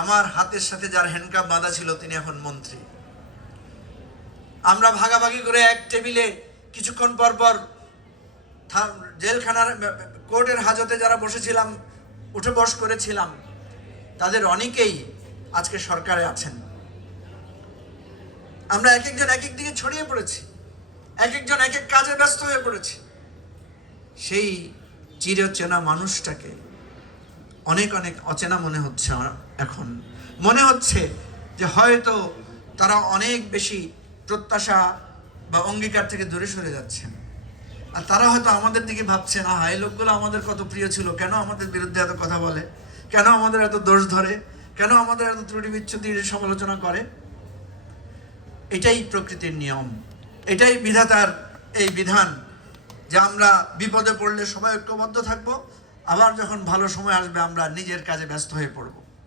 আমার হাতের সাথে যার হ্যান্ডকাপ বাঁধা ছিল তিনি এখন মন্ত্রী। আমরা ভাগাভাগি করে এক টেবিলে কিছুক্ষণ পর পর জেলখানার কোর্টের হাজতে যারা বসেছিলাম, উঠে বস করেছিলাম, তাদের অনেকেই আজকে সরকারে আছেন। আমরা এক একজন এক এক দিকে ছড়িয়ে পড়েছি, এক একজন এক এক কাজে ব্যস্ত হয়ে পড়েছি। সেই চিরচেনা মানুষটাকে অনেক অনেক অচেনা মনে হচ্ছে। এখন মনে হচ্ছে যে হয়তো তারা অনেক বেশি প্রত্যাশা বা অঙ্গীকার থেকে দূরে সরে যাচ্ছেন। আর তারা হয়তো আমাদের দিকে ভাবছে, না এই লোকগুলো আমাদের কত প্রিয় ছিল, কেন আমাদের বিরুদ্ধে এত কথা বলে, কেন আমাদের এত দোষ ধরে, কেন আমাদের এত ত্রুটি বিচ্ছুতির সমালোচনা করে। এটাই প্রকৃতির নিয়ম, এটাই বিধাতার এই বিধান যে আমরা বিপদে পড়লে সবাই ঐক্যবদ্ধ থাকবো, আবার যখন ভালো সময় আসবে আমরা নিজের কাজে ব্যস্ত হয়ে পড়ব।